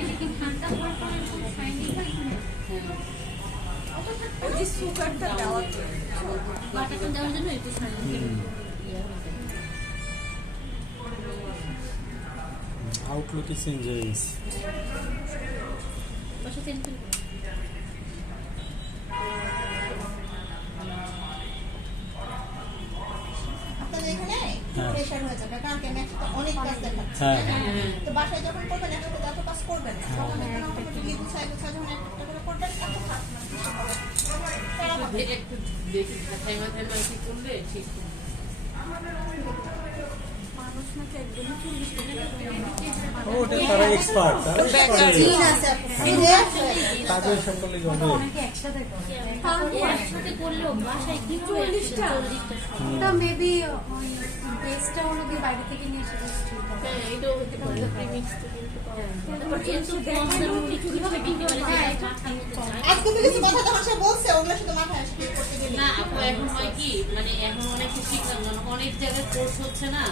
এটা কি ঠান্ডা হওয়ার পরে খুব শাইনি হয়? ওই যে সুগারটা দেওয়ার বাটারটা দেওয়ার জন্য একটু শাইনি। Outlook is injuries. বসে সেন্ট্রি আপনাদের এখানে প্রেশার হয়ে যাবে কারণ কি আমি একসাথে অনেক কাজ দেখাচ্ছি হ্যাঁ। তো বাসায় যখন করবেন একসাথে এত কাজ করবেন না তখন এখানে অটোমেটিকলি গুছাই যখন একটা করে করবেন এত কাজ একটু দেখি ঠাই মাথায় মাইকি করলে ঠিক মানুষ নাকি একদমই 40 টাকা ওটা তারা এক্সপার্ট, তারা জিন আছে সিরিয়াস তাদের সকলে হবে। একসাথে করলেও বাসায় কিন্তু 40টা তা মেবি ওই বেসটা হলো কি বাইরে থেকে নিয়ে এসে ঠিক হবে। হ্যাঁ এটাও হতে পারে প্রিমিক্স তো কিন্তু তারপর কিন্তু কম দামে কিভাবে বিক্রি করে হ্যাঁ, এটা মাথার মধ্যে যায়। আজকে কিছু কথা যখন সে বলছে ওগুলো শুধু মাথায় আসে ঠিক করতে গেলে না আপু এখন হয় কি মানে এখন অনেক শিখলাম না অনেক জায়গায় কোর্স হচ্ছে না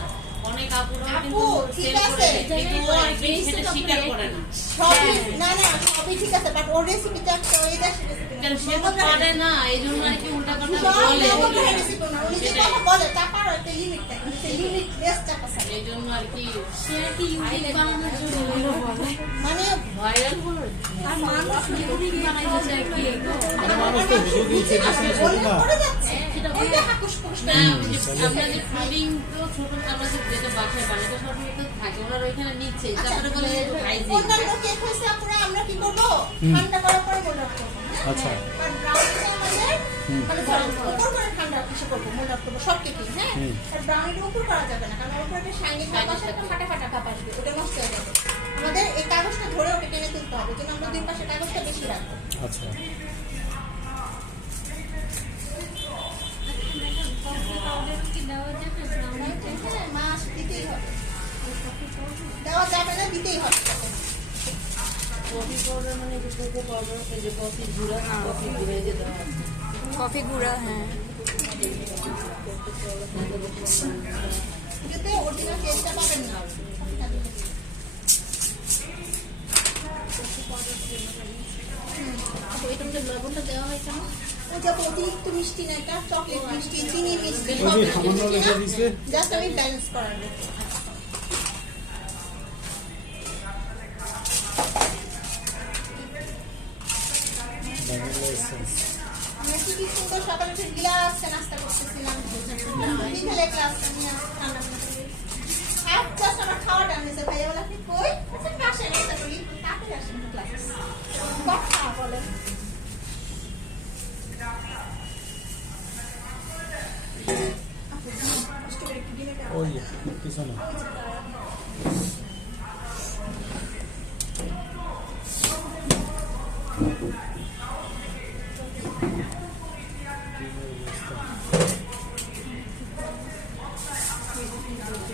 অনেক আপুরা কিন্তু ঠিক সেল আছে, করে কিন্তু একদিন সেটা স্বীকার করে না সবই না না সবই ঠিক আছে বাট ওর রেসিপিটা একটা ওই রেসিপি কারণ সে তো পারে না এই জন্য আর কি উল্টা কথা বলে উনি যে কথা বলে তারপর একটা লিমিট থাকে সেই লিমিট লেস টাকা থাকে এই জন্য আর কি সে আর কি ইউটিউব বানানোর জন্য এগুলো বলে। মানে ভাইরাল হলো আর মানুষ ইউটিউব বানাইতে চায় কি মানে মানুষ তো ভিডিও দিয়েছে শুধু না। করে যাচ্ছে সেটা ওইটা হাকুস কুস না আমরা যে ফুডিং তো ছোট আমরা যে যেটা বাসায় বানাতে সবসময় তো থাকে ওনার ওইখানে নিচ্ছে তারপরে বলে হাইজিন অন্যান্য কেক হয়েছে আপুরা আমরা কি করবো ঠান্ডা করার পরে মোল্ড আউট করবো আচ্ছা। আর ব্রাউনিটা আমাদের মানে ধরেন উপর করে ঠান্ডা কিছু করবো মোল্ড আউট করবো সব কেকই হ্যাঁ আর ব্রাউনিটা উপর করা যাবে না কারণ উপরে একটা শাইনি ভাব আসে একটা ফাটা ফাটা ভাব আসবে ওটা নষ্ট হয়ে যাবে আমাদের এই কাগজটা ধরে ওটা টেনে তুলতে হবে যেন আমরা দুই পাশে কাগজটা বেশি রাখবো আচ্ছা। পাউডার কি দেওয়া যাবে হ্যাঁ মাছ দিতেই হবে দেওয়া যাবে না দিতেই হবে কফি পাউডার মানে যে কোকো পাউডার এই যে কফি গুঁড়া কফি গুঁড়া যে দেওয়া হয়। কফি গুঁড়া হ্যাঁ এটাতে অরিজিনাল টেস্টটা পাবেন না ওইটার মধ্যে লবণটা দেওয়া হয় কেন? ওই যে অতিরিক্ত মিষ্টি না এটা চকলেট মিষ্টি চিনি মিষ্টি ওই যে সামান্য লেগে দিছে জাস্ট আমি ব্যালেন্স করার ভ্যানিলা এসেন্স। আমরা কি সুন্দর সকালে উঠে গ্লাস নাস্তা করতেছিলাম বিকেলে ক্লাসটা নিয়ে ঠান্ডা করতেছি হাফ ক্লাস আমার খাওয়া টাইম হয়েছে ভাইয়া বলে আপনি কই পাশে নাস্তা করি তাতে আসেন ক্লাস কথা বলেন ওই পিছনে।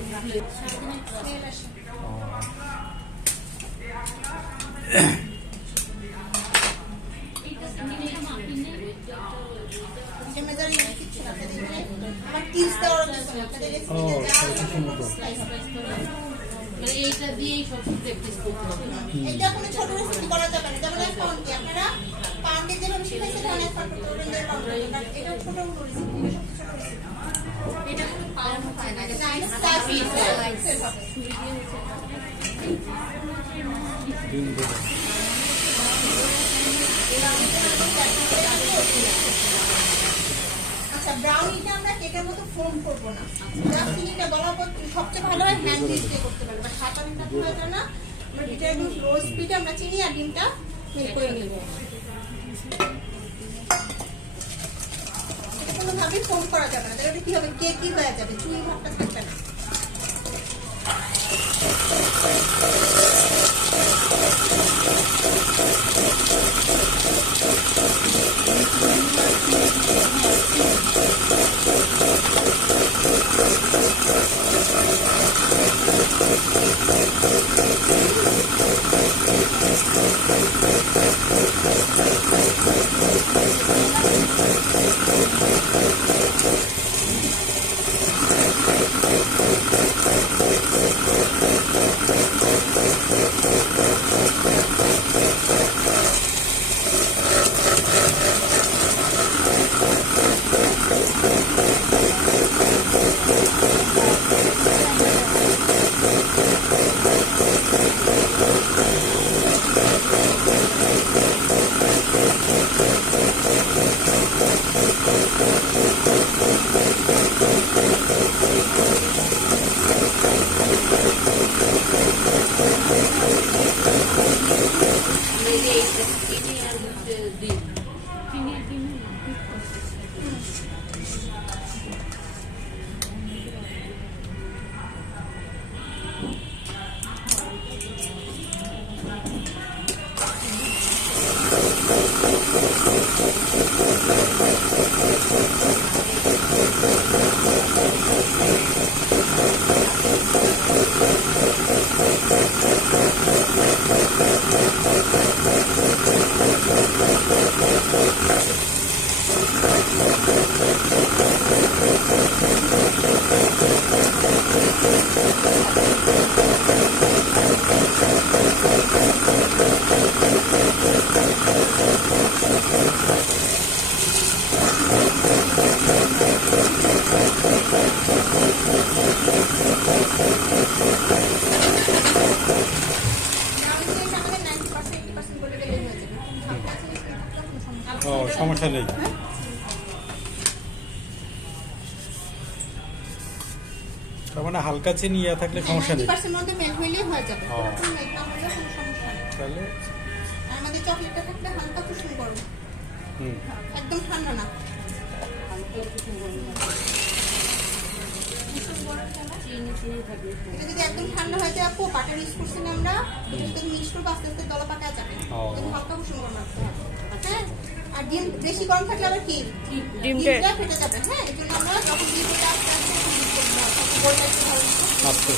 স্মেল আসে যে মেজারিং কিছু না আপনাদের এখানে আমার টিপস দেওয়ার কিছু না আপনাদের রেসিপিতে মানে এইটা দিয়েই সব প্র্যাকটিস করতে হবে এটা কোনো ছোট রেসিপি করা যাবে না যেমন এক পাউন্ড কি আপনারা পাউন্ডে যেভাবে শিখেছেন অনেক পাউন্ড করতে পারবেন দেড় পাউন্ড এটা ছোট রেসিপি এটা কোনো পাউন্ড হয় না এটা নাইস পিস হবে ডিম দেবো। আচ্ছা ব্রাউনিটা আমরা কেকের মতো ফোম করবো না জাস্ট চিনিটা গলার পর সবচেয়ে ভালো হয় হ্যান্ড উইচ দিয়ে করতে পারবো বাট হাতা নিতে প্রয়োজন না আমরা বিটার দুধ লো স্পিডে আমরা চিনি আর ডিমটা মিল করে নিব এটা কোনোভাবেই ফোম করা যাবে না তাহলে কি হবে কেকই হয়ে যাবে চুই ভাবটা থাকবে না সমস্যা নেই। তার মানে হালকা চিনি ইয়া থাকলে সমস্যা নেই। 90% মধ্যে মেল্ট হইলেই হয়ে যাবে। ও। পুরোপুরি মেল্ট না হলে কোনো সমস্যা নেই। তাহলে আর আমাদের চকলেটটা থাকবে হালকা কুসুম গরম, হুম একদম ঠান্ডা না। এটা যদি একদম ঠান্ডা হয়ে যায় আপু, বাটার ইউজ করছি না আমরা, এটা যদি মিক্স করবো আস্তে আস্তে দলা পাকা যাবে। ও। কিন্তু হালকা কুসুম গরম রাখতে হবে। হ্যাঁ, আর ডিম বেশি গরম থাকলে আবার কি ডিমটা ডিমটা ফেটে যাবে। হ্যাঁ, এই জন্য আমরা যখন ডিম ফেটে আস্তে আস্তে mix করবো। গোলটা একটু ভালো করে। আস্তে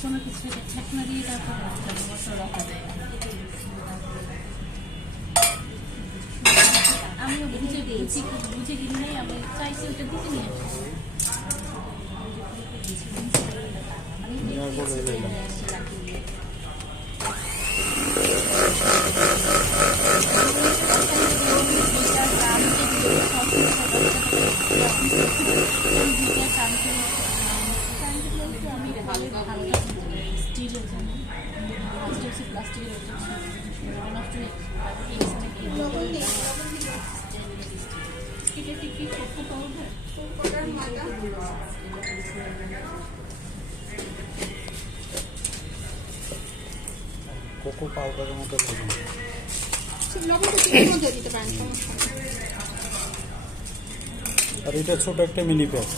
কোনো কিছু ঠেকনা দিয়ে তারপর রাখতে হবে, বছর রাখা যায়। আমিও বুঝে দিই নাই, আমি চাইছি ওটা দিতে নিয়ে আসি। লবণ দিয়ে কোকোটার ময়দা, কোকো পাউডারের মতো লবণ। লবণ তো চিনির মধ্যে দিতে পারেন, সমস্যা নেই। আর এটা ছোট একটা মিনি প্যাক।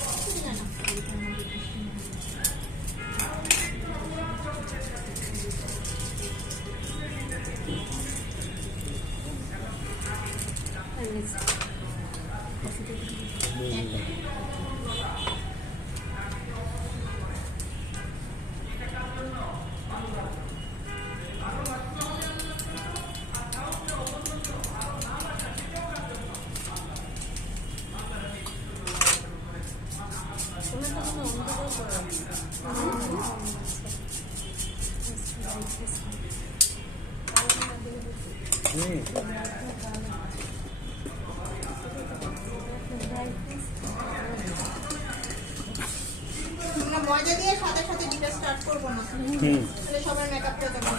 আমরা ময়দা দিয়ে সাথে সাথে দিতে স্টার্ট করবো না, হুম তাহলে সবার মেকআপটা যাবে।